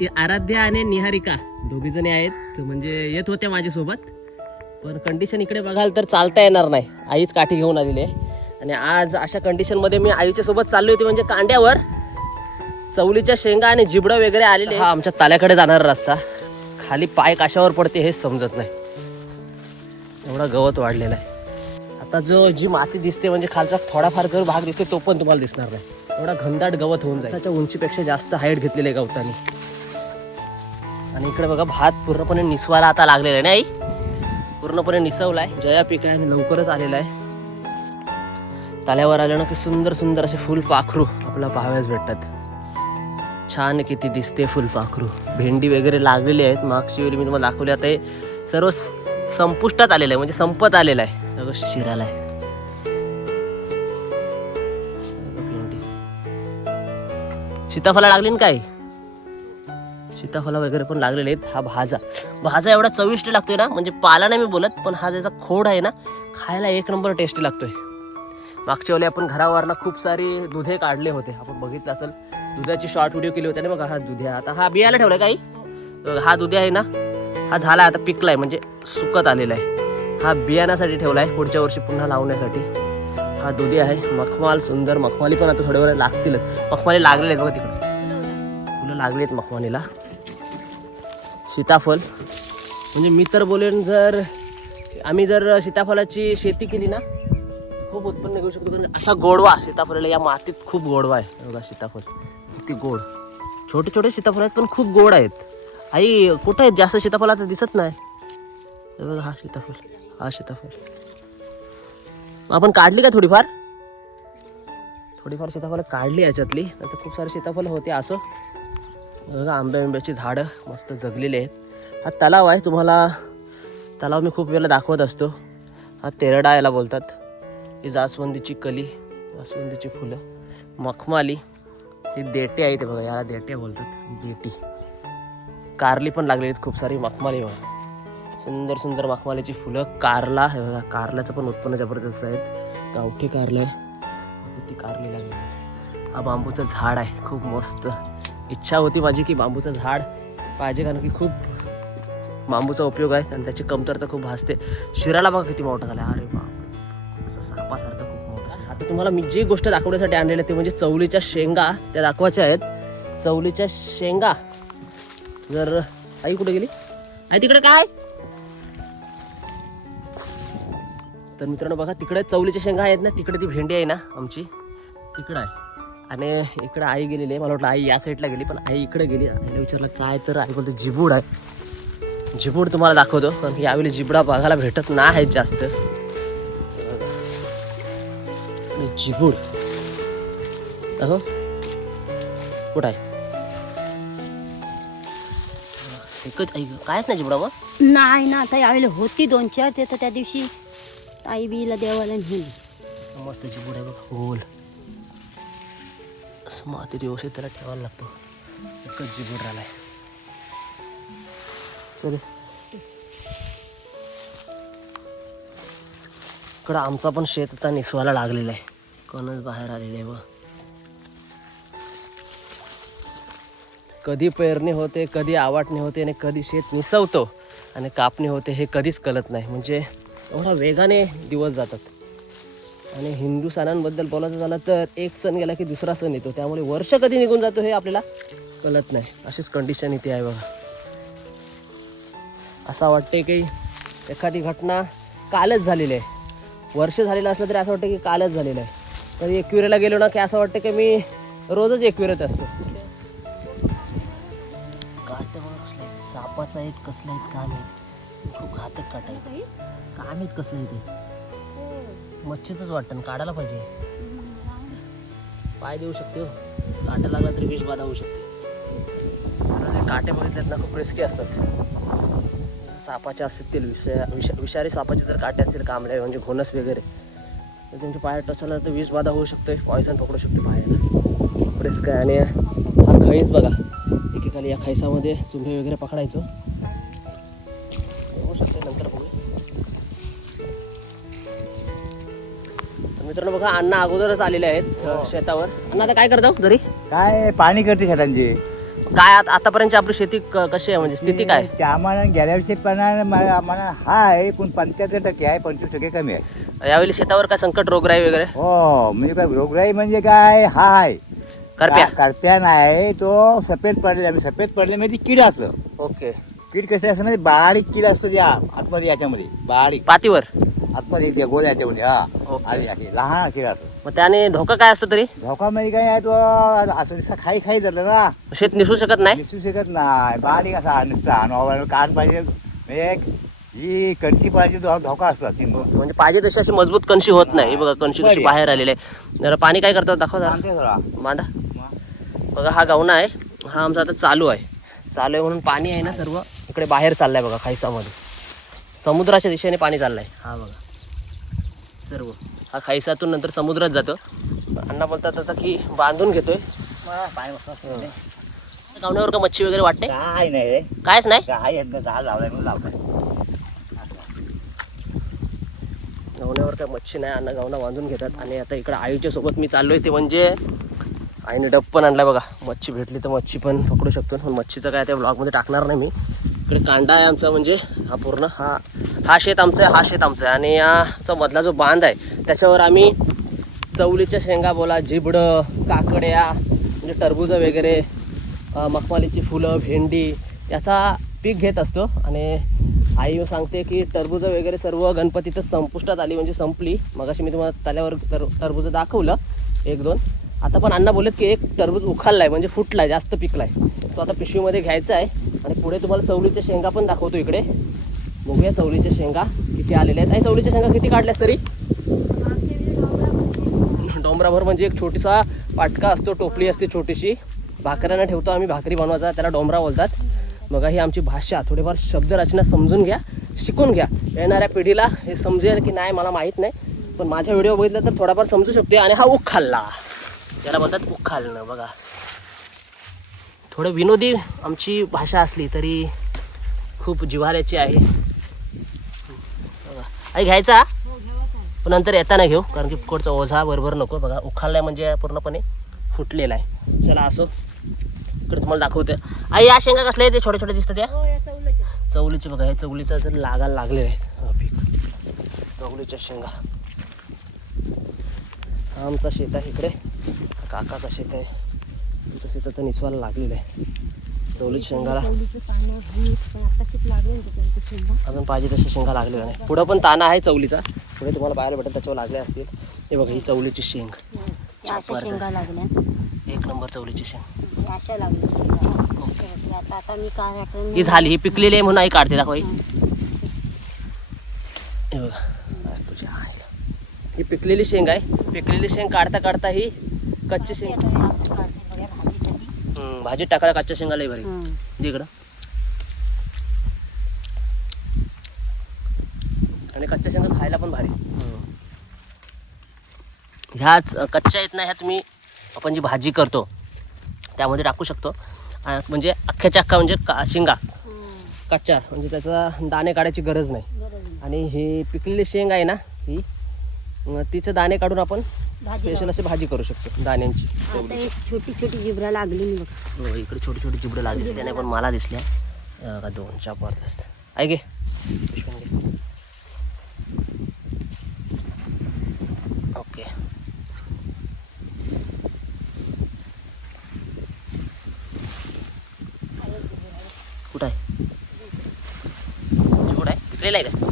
ती आराध्या आणि निहारिका दोघी जणी आहेत. म्हणजे येत होत्या माझ्यासोबत. पण कंडिशन इकडे बघाल तर चालता येणार नाही. आईच काठी घेऊन आलेली आहे. आणि आज अशा कंडिशनमध्ये मी आईच्या सोबत चालली होती म्हणजे कांड्यावर. चवलीच्या शेंगा आणि जिबडं वगैरे आलेले हा आमच्या ताल्याकडे जाणारा रस्ता. खाली पाय काशावर पडते हेच समजत नाही. एवढा गवत वाढलेला आहे. आता जो जी माती दिसते म्हणजे खालचा थोडाफार जर भाग दिसते तो पण तुम्हाला दिसणार नाही. एवढा घनदाट गवत होऊन जाईल. त्याच्या उंचीपेक्षा जास्त हाईट घेतलेले आहे गवतानी. आणि इकडे बघा भात पूर्णपणे निसवायला आता लागलेला आहे नाही पूर्णपणे निसवलाय. जया पीक आहे आणि लवकरच आलेला आहे. ताल्यावर आल्यानं की सुंदर सुंदर असे फुल पाखरू आपल्याला पाहाव्यास भेटतात. छान किती दिसते फुलपाखरू भेंडी वगैरे लागलेली आहेत. मागची वेळी मी तुम्हाला दाखवली आता हे सर्व संपुष्टात आलेलं आहे. म्हणजे संपत आलेलं आहे. सगळं शिरायला आहे सीताफळा लागली ना काय सीताफळा वगैरे पण लागलेले आहेत. हा भाजा. भाजा एवढा चविष्ट लागतोय ना म्हणजे पाला नाही मी बोलत पण हा ज्याचा खोड आहे ना खायला एक नंबर टेस्टी लागतोय. मागच्या वेळी आपण घरावरनं खूप सारी दुधे काढले होते. आपण बघितलं असेल दुधाची शॉर्ट व्हिडिओ केली होती. ना बघा हा दुध्या आता हा बियाला ठेवलाय काही? हा दुध्या आहे ना हा झाला आता पिकलाय म्हणजे सुकत आलेला आहे. हा बियाण्यासाठी आहे पुढच्या वर्षी पुन्हा लावण्यासाठी. हा दुधी आहे. मखमाल सुंदर मखमाली पण आता थोड्या वेळ लागतीलच. मखमाली लागलेले आहेत बघा तिकडे. फुलं लागली आहेत मखमालीला. सीताफळ म्हणजे मी तर बोलेन जर आम्ही जर सीताफळाची शेती केली ना खूप उत्पन्न घेऊ शकतो. कारण असा गोडवा सीताफळाला या मातीत खूप गोडवा आहे. बघा सीताफळ. किती गोड. छोटे छोटे सीताफळ आहेत पण खूप गोड आहेत. आई कुठं आहेत? जास्त सीताफळ आता दिसत नाही. बघा हा सीताफळ. हा सीताफळ. आपण काढली का थोडीफार? थोडीफार सीताफळ काढली याच्यातली. नंतर खूप सारे सीताफळ होते असं. बघा आंब्या आंब्याची झाडं मस्त जगलेली आहेत. हा तलाव आहे तुम्हाला तलाव मी खूप वेळेला दाखवत असतो. हा तेरडा याला बोलतात. ही जास्वंदीची कली जास्वंदीची फुलं. मखमाली ही देटे आहे ते बघा याला देटे बोलतात. देटी. कारली पण लागलेली आहेत खूप सारी मखमाली बघा. सुंदर सुंदर मखमालीची फुलं. कारला हे बघा कारल्याचं पण उत्पन्न जबरदस्त आहेत. गावठी कारलं. ती कारली लागली हा बांबूचं झाड आहे खूप मस्त. इच्छा होती माझी की बांबूचं झाड पाहिजे कारण की खूप बांबूचा उपयोग आहे आणि त्याची कमतरता खूप भासते. शिराला बघा किती मोठा झाला अरे बाप असं सापासारखं खूप मोठं आता तुम्हाला मी जी गोष्ट दाखवण्यासाठी आणलेली आहे ते म्हणजे चवलीच्या शेंगा. त्या दाखवायच्या आहेत. चवलीच्या शेंगा. जर आई कुठे गेली? आई तिकडे काय? तर मित्रांनो बघा तिकडे चवलीच्या शेंगा आहेत ना तिकडे ती भेंडी आहे ना आमची. तिकडं आहे. आणि इकडे आई गेलेली आहे. मला वाटलं आई या साईडला गेली पण आई इकडे गेली. आईला विचारलं काय तर आई बोलते जिबूड आहे. जिबूड तुम्हाला दाखवतो कारण की यावेळी जिबडा बघायला भेटत नाही आहेत जास्त जिबूड. दाखव. कुठं आहे? एकच आई कायच नाही जिबडा मग? नाही ना आता यावेळेला होती दोन चार ते तर त्या दिवशी. आई बीला देवाला नेली. मस्त जिबूड आहे बघ होल मातीत व्यवस्थित त्याला ठेवायला लागतो. एकच राहिला आहे चल. इकडं आमचा पण शेत आता निसवायला लागलेला आहे. कणच बाहेर आलेलं आहे व कधी पेरणी होते कधी आवाटणी होते आणि कधी शेत निसवतो आणि कापणी होते हे कधीच कळत नाही. म्हणजे एवढा वेगाने दिवस जातात. आणि हिंदू सणांबद्दल बोलायचं झालं तर एक सण गेला की दुसरा सण येतो. त्यामुळे वर्ष कधी निघून जातो हे आपल्याला कळत नाही. अशीच कंडिशन इथे आहे बघा. असं वाटते की एखादी घटना कालच झालेली आहे. वर्ष झालेलं असलं तरी असं वाटतं की कालच झालेलं आहे. तर एकविरेला गेलो ना की असं वाटतं की मी रोजच एकविरत असतो. काट कसलं सापाचा एक कसला आहेत काम आहेत. खूप घातक काट आहे काम आहेत कसलं इथे मच्छीतच वाटतं काढायला पाहिजे. पाय देऊ शकते हो. काटा लागला तरी विष बाधा होऊ शकते. काटे बघितल्यात ना खूप रिस्की असतात. सापाचे असतील विष विष विषारी सापाचे जर काटे असतील कांबळे म्हणजे घोणस वगैरे तर तुमच्या पाय टचला तर विष बाधा होऊ शकते. पॉयझन पकडू शकते पायाला खूप रिस्क आहे. आणि हा खैस बघा एकेकाली या खैसामध्ये चुंबे वगैरे पकडायचो. होऊ शकते नंतर मित्रांनो बघा अण्णा अगोदरच आलेले आहेत अ, शेतावर. अण्णा आता काय करता घरी? काय पाणी करते शेतांची. काय आत- आतापर्यंतची आपली शेती क- कशी आहे? म्हणजे स्थिती काय? त्या आम्हाला गेल्या वर्षी पण आम्हाला हाय पण पंच्याहत्तर टक्के आहे पंचवीस टक्के कमी आहे. यावेळी शेतावर काय संकट रोगराई वगैरे? हो म्हणजे काय रोगराई म्हणजे काय हाय. करप्या. करप्या नाही तो सफेद पडले सफेद पडले म्हणजे कीड असतं ओके. कीड कसं असतं म्हणजे बारीक कीड असतं त्या आतमध्ये याच्यामध्ये बारीक. पातीवर? आतमध्ये त्या गोल याच्यामध्ये हा ओके. अशी लहान असतं मग त्याने धोका काय असतो तरी? धोका म्हणजे काय आहे तो असं दिसतं खाई खाई जातं ना. शेत निसू शकत नाही? दिसू शकत नाही. बारीक असा नुसता नॉर्मल कान पाहिजे. एक ही कंठी पाहिजे धोका असतो तीन म्हणजे पाहिजे तशी अशी मजबूत कणशी होत नाही. हे बघा कणशी कशी बरी. बाहेर आलेली आहे. जरा पाणी काय करतात दाखवा जरा. सांगते बांधा. बघा हा गावना आहे. हा आमचा आता चालू आहे. चालू आहे म्हणून पाणी आहे ना सर्व. इकडे बाहेर चाललंय बघा खायसामध्ये समुद्राच्या दिशेने पाणी चाललंय. हा बघा. सर्व. हा खायसातून नंतर समुद्रात जातो. अण्णा बोलतात आता की बांधून घेतोय. गावण्यावर का मच्छी वगैरे वाटते? काय नाही रे. कायच नाही? काय एकदा झाड लावलाय म्हणून लावलाय. गावण्यावर काय मच्छी नाही अण्णा गावना बांधून घेतात. आणि आता इकडे आईच्या सोबत मी चाललोय ते म्हणजे आईने डब पण आणलाय बघा. मच्छी भेटली तर मच्छी पण पकडू शकतो. पण मच्छीचं काय त्या ब्लॉगमध्ये टाकणार नाही मी. इकडे कांडा आहे आमचा म्हणजे हा पूर्ण. हा हा शेत आमचं आहे हा शेत आमचं आहे. आणि याचा मधला जो बांध आहे त्याच्यावर आम्ही चवलीच्या शेंगा बोला जिबडं काकड्या म्हणजे टरबुजं वगैरे मखमालीची फुलं भेंडी याचा पीक घेत असतो. आणि आई सांगते की टरबुजं वगैरे सर्व गणपतीतच संपुष्टात आली म्हणजे संपली. मगाशी मी तुम्हाला तल्यावर तर टरबुजं दाखवलं एक दोन. आता पण अण्णा बोलत की एक टरबूज उखालला आहे म्हणजे फुटला आहे जास्त पिकला आहे तो आता पिशवीमध्ये घ्यायचा आहे. आणि पुढे तुम्हाला चवलीच्या शेंगा पण दाखवतो इकडे. बघूया चवळीच्या शेंगा किती आलेल्या आहेत. आणि चवळीच्या शेंगा किती काढल्यास तरी? डोंबराभर म्हणजे एक छोटीसा पाटका असतो टोपली असते छोटीशी. भाकऱ्यांना ठेवतो आम्ही भाकरी बनवायचा त्याला डोंबरा बोलतात. बघा ही आमची भाषा थोडीफार शब्दरचना समजून घ्या शिकून घ्या. येणाऱ्या पिढीला हे समजेल की नाही मला माहीत नाही. पण माझ्या व्हिडिओ बघितला तर थोडाफार समजू शकते. आणि हा उख खाल्ला त्याला म्हणतात उख खालणं बघा. थोडं विनोदी आमची भाषा असली तरी खूप जिव्हाळ्याची आहे. घ्यायचा? पण नंतर येताना घेऊ कारण की पुकडचा ओझा बरोबर नको. बघा उखाळलाय म्हणजे पूर्णपणे फुटलेला आहे. चला असो. इकडे तुम्हाला दाखवते. आई या शेंगा कसल्या आहेत? ते छोटे छोटे दिसतात या. चवलीचे बघा हे चवलीचं जर लागायला लागले आहे. हा पीक चवलीच्या शेंगा. हा आमचा शेत आहे इकडे. काकाचा शेत आहे. आमच्या शेतात निसवायला लागलेलं आहे. चवलीच्या शेंगाला अजून पाहिजे तसे शेंगा लागलेल्या नाही. पुढं पण ताना आहे चवलीचा पुढे तुम्हाला पाहायला भेटेल त्याच्यावर लागले असतील. हे बघा ही चवलीची शेंग. शेंगा एक नंबर चवलीची शेंग. शेंगा. ही झाली ही पिकलेली आहे म्हणून आई काढते दाखव ही. बघा तुझ्या. ही पिकलेली शेंग आहे. पिकलेली शेंग काढता काढता ही कच्ची शेंग. भाजीत टाकायला कच्च्या शेंगा लई भारी दे इकडं आणि कच्च्या शेंगा खायला पण भारी. ह्याच कच्च्या आहेत ना ह्या तुम्ही आपण जी भाजी करतो त्यामध्ये टाकू शकतो. म्हणजे अख्ख्याच्या अख्खा म्हणजे का शेंगा. कच्च्या म्हणजे त्याचा दाणे काढायची गरज नाही. आणि ही पिकलेली शेंग आहे ना ही तिचे दाणे काढून आपण स्पेशल अशी भाजी करू शकतो दाण्यांची. आता एक छोटी छोटी जिबरा लागली मी बघ. हो, इकडे छोटी छोटी चिबडं लागली दिसल्या नाही पण मला दिसल्या. बघा दोन ऐक घे पिशवीन घे ओके. कुठं आहे? चिबूड आहे? आहे का?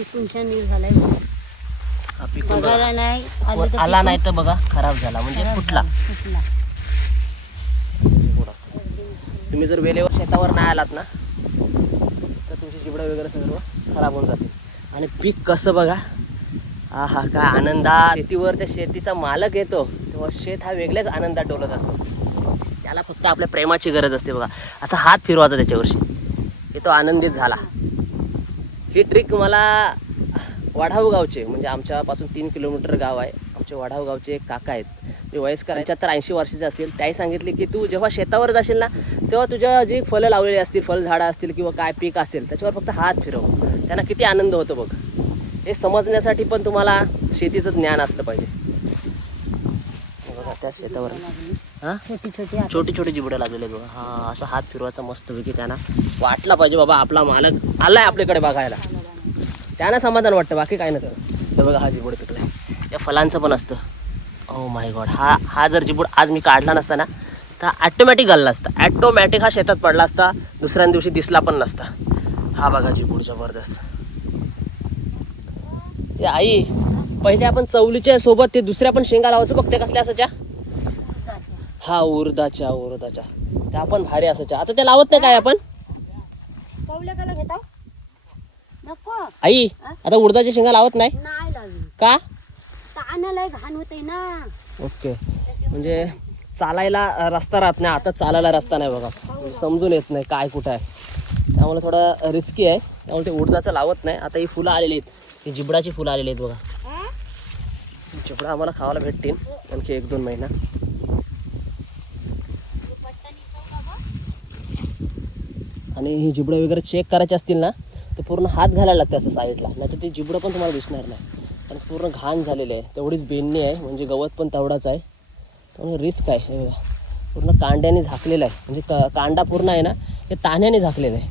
हे पिकून छान नीट झालाय. हा पिकून बघा. बघायला नाही आलं तर आला नाही तर बघा खराब झाला म्हणजे फुटला. तुम्ही जर वेळेवर शेतावर नाही आलात ना तर तुमची जिबडं वगैरे सर्व खराब होऊन जाते आणि पीक कसं बघा? हा हा काय आनंदा शेतीवर त्या शेतीचा मालक येतो तेव्हा शेत हा वेगळ्याच आनंदात डोलत असतो. त्याला फक्त आपल्या प्रेमाची गरज असते बघा. असा हात फिरवायचा त्याच्यावरशी. की तो आनंदित झाला. ही ट्रिक मला वाढाव गावचे म्हणजे आमच्यापासून तीन किलोमीटर गाव आहे. आमचे वाढाव गावचे एक काका आहेत. जे वयस्कर पंच्याहत्तर ऐंशी वर्षाचे असतील. त्याही सांगितले की तू जेव्हा शेतावर जाशील ना तेव्हा तुझ्या जी फळं लावलेली असतील फळझाडं असतील किंवा काय पीक असेल त्याच्यावर फक्त हात फिरव. त्यांना किती आनंद होतो बघ. हे समजण्यासाठी पण तुम्हाला शेतीचं ज्ञान असलं पाहिजे. बघा त्या शेतावर. हा? छोटी छोटी छोटी लागलेले बघा. हा असा हात फिरवायचा मस्तपैकी त्यांना. वाटला पाहिजे बाबा आपला मालक आलाय आपल्याकडे बघायला. त्यांना समाधान वाटतं बाकी काय नसतं. हे बघा हा जिबूड पिकलाय. या फलांचं पण असतं. ओ माय गॉड हा हा जर जिबूड आज मी काढला नसता ना तर ॲटोमॅटिक घालला असता ॲटोमॅटिक हा शेतात पडला असता दुसऱ्या दिवशी दिसला पण नसता. हा बघा जिबूड जबरदस्त. ते आई पहिले आपण चवलीच्या सोबत ते दुसऱ्या पण शेंगा लावायचो बघ ते कसल्या असायच्या? हा उरदाच्या उरदाच्या. त्या पण भारी असायच्या आता ते लावत नाही काय आपण? घेता? नको. आई आता उडदाच्या शेंगा लावत नाही? नाही लावी का? तानाला घाण होते ना. ओके. म्हणजे चालायला रस्ता राहत नाही. आता चालायला रस्ता नाही बघा. म्हणजे समजून येत नाही काय कुठं आहे. त्यामुळे थोडं रिस्की आहे. त्यामुळे ते उडदाचं लावत नाही. आता ही फुलं आलेली आहेत. ही जिबडाची फुलं आलेली आहेत बघा. हा? चिपडा आम्हाला खावायला भेटतील आणखी एक दोन महिना. आणि ही जिबडं वगैरे चेक करायची असतील ना तर पूर्ण हात घालायला लागते असं साईडला नाही तर ते जिबडं पण तुम्हाला दिसणार नाही. कारण पूर्ण घाण झालेलं आहे. तेवढीच बेनणी आहे म्हणजे गवत पण तेवढाच आहे. त्यामुळे रिस्क आहे. हे बघा. पूर्ण कांड्याने झाकलेलं आहे. म्हणजे क कांडा पूर्ण आहे ना हे ताण्याने झाकलेलं आहे.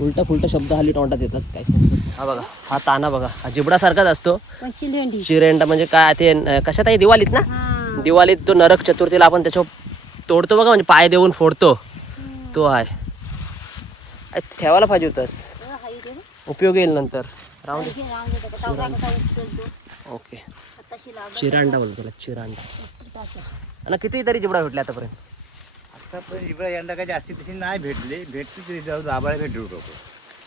उलटा फुलटा शब्द हल्ली तोंडात येतात काय हा बघा हा ताना बघा. हा जिबडासारखाच असतो. चिरेंडा म्हणजे काय ते कशात आहे? दिवाळीत ना? दिवाळीत तो नरक चतुर्थीला आपण त्याच्यावर तोडतो बघा म्हणजे पाय देऊन फोडतो. तो आहे. ठेवायला पाहिजे होतंस. हो. उपयोग येईल नंतर. राहून. ओके. चिरांडा बोलतो त्याला चिरांडा. आणि किती तरी जिबडा भेटले आतापर्यंत? आता पण इकडे यंदा काही जास्ती तशी नाही भेटली. भेटली तरी जाऊ दाबाला भेटू होतो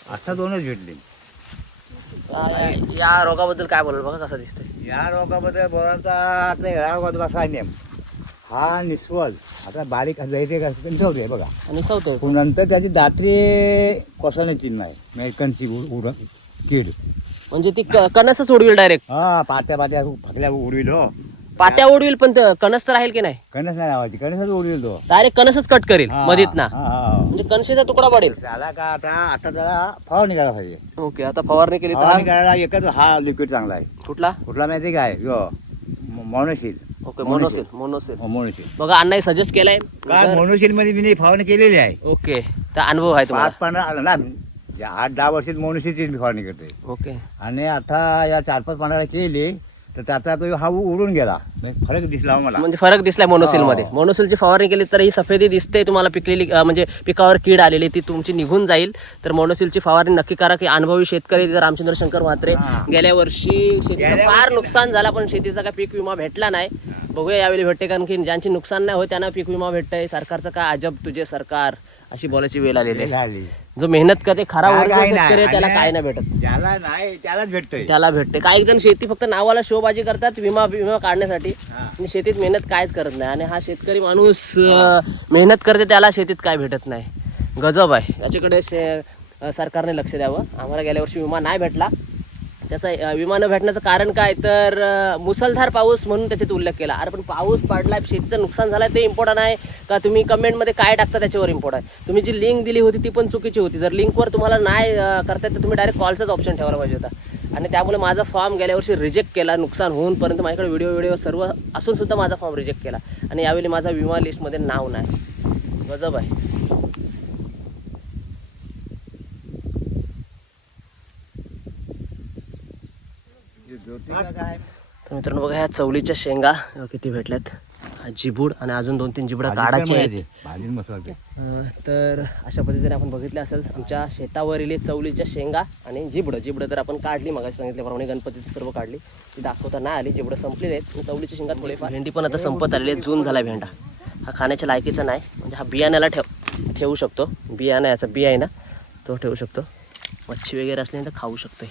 आता दोनच भेटली. काय- या रोगाबद्दल काय बोलाल बघा कसा दिसतोय? या रोगाबद्दल बोलायचा आता या रोगाबद्दल असा आहे नेम. हा निस्वल. आता बारीक जैसे ठेवते बघा. आणि सवतोय पण नंतर त्याची दात्री चिन्ह आहे मेकनची उड कीड. म्हणजे ती क- कणसच उडविल डायरेक्ट हा पात्या पात्या फकल्या उडविल हो. पात्या उडविल पण ते कणस तर राहील की नाही? कणस नाही लावायची कणसच उडविल तो. डायरेक्ट कणसच कट करेल हा, मधीत ना. हा, हा. म्हणजे कणसेचा तुकडा पडेल. त्याला का आता आता त्याला फवारणी करायला पाहिजे. ओके आता फवारणी केली तर फवारणी हा- करायला एकच हा लिक्विड चांगला आहे. कुठला? कुठला माहिती काय? मोनोशील ओके मोनोसिल मोनोसिल मोनोशील. बघा अण्णाही सजेस्ट केलंय. काय जर- मोनोशील मध्ये मी फवारणी केलेली आहे? ओके तर अनुभव आहे तुम्हाला. पाच पानं आलं ना या आठ दहा वर्षात मोनोशीलची मी फवारणी करते ओके. आणि आता या चार पाच पानाला केली तर त्याचा तो हा उडून गेला. फरक दिसला हो मला. म्हणजे फरक दिसलाय मोनोसिलमध्ये. हो. मोनोसिलची फवारणी केली तर ही सफेदी दिसते तुम्हाला पिकलेली म्हणजे पिकावर कीड आलेली ती तुमची निघून जाईल. तर मोनोसिलची फवारणी नक्की करा की अनुभवी शेतकरी तर रामचंद्र शंकर म्हात्रे. हा. गेल्या वर्षी शेतीचं फार नुकसान झाला पण शेतीचा काय पीक विमा भेटला नाही. बघूया यावेळी भेटते कारण की ज्यांची नुकसान नाही होत त्यांना पीक विमा भेटतंय. सरकारचं काय अजब तुझे सरकार. अशी बोलायची वेळ आलेली आहे. झाली जो मेहनत करते खरा काय वर्ग नाही. शेतकरी आहे, त्याला आणि काय नाही भेटत. ज्याला नाही त्यालाच भेटतोय. त्याला भेटते काही जण शेती फक्त नावाला शोबाजी करतात विमा विमा काढण्यासाठी. आणि शेतीत मेहनत कायच करत नाही. आणि हा शेतकरी माणूस अं, मेहनत करते त्याला शेतीत काय भेटत नाही. गजब आहे. याच्याकडे शे अं, सरकारने लक्ष द्यावं. आम्हाला गेल्या वर्षी विमा नाही भेटला. त्याचा विमानं भेटण्याचं कारण काय? तर मुसळधार पाऊस म्हणून त्याच्यात उल्लेख केला. अरे पण पाऊस पडला शेतीचं नुकसान झालं ते इम्पॉर्टंट आहे. का तुम्ही कमेंटमध्ये काय टाकता त्याच्यावर इम्पॉर्टंट आहे? तुम्ही जी लिंक दिली होती ती पण चुकीची होती. जर लिंकवर तुम्हाला नाही करता येत तर तुम्ही डायरेक्ट कॉलचाच ऑप्शन ठेवायला पाहिजे होता. आणि त्यामुळे माझा फॉर्म गेल्या वर्षी रिजेक्ट केला नुकसान होऊन परंतु माझ्याकडे व्हिडिओ व्हिडिओ सर्व असूनसुद्धा माझा फॉर्म रिजेक्ट केला. आणि यावेळी माझा विमा लिस्टमध्ये नाव नाही. गजब आहे काय तर मित्रांनो बघा ह्या चवलीच्या शेंगा किती भेटल्यात. हा जिबूड आणि अजून दोन तीन जिबडा काढायचे आहेत. तर अशा पद्धतीने आपण बघितले असेल आमच्या शेतावरील चवलीच्या शेंगा आणि जिबडं. जिबडं तर आपण काढली मगाशी सांगितल्याप्रमाणे गणपतीची सर्व काढली. ती दाखवता नाही आली जिबडं संपलेले आहेत. चवलीच्या शेंगा थोडेफार भेंडी पण आता संपत आलेली आहे जून झाला भेंडा. हा खाण्याच्या लायकीचा नाही म्हणजे हा बियाण्याला ठेव ठेवू शकतो. बियाणा याचा बिया आहे ना तो ठेवू शकतो. मच्छी वगैरे असली तर खाऊ शकतोय.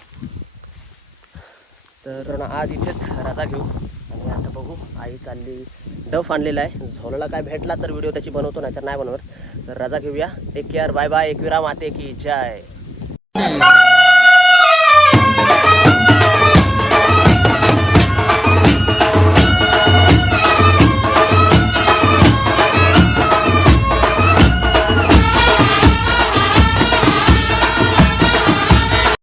तर आज इथेच रजा घेऊ. आणि आता बघू आई चालली डफ आणलेला आहे. झोलला काय भेटला तर व्हिडिओ त्याची बनवतो नाही तर नाही बनवत. तर रजा घेऊया. Take care bye bye. Ekvira माते की जय.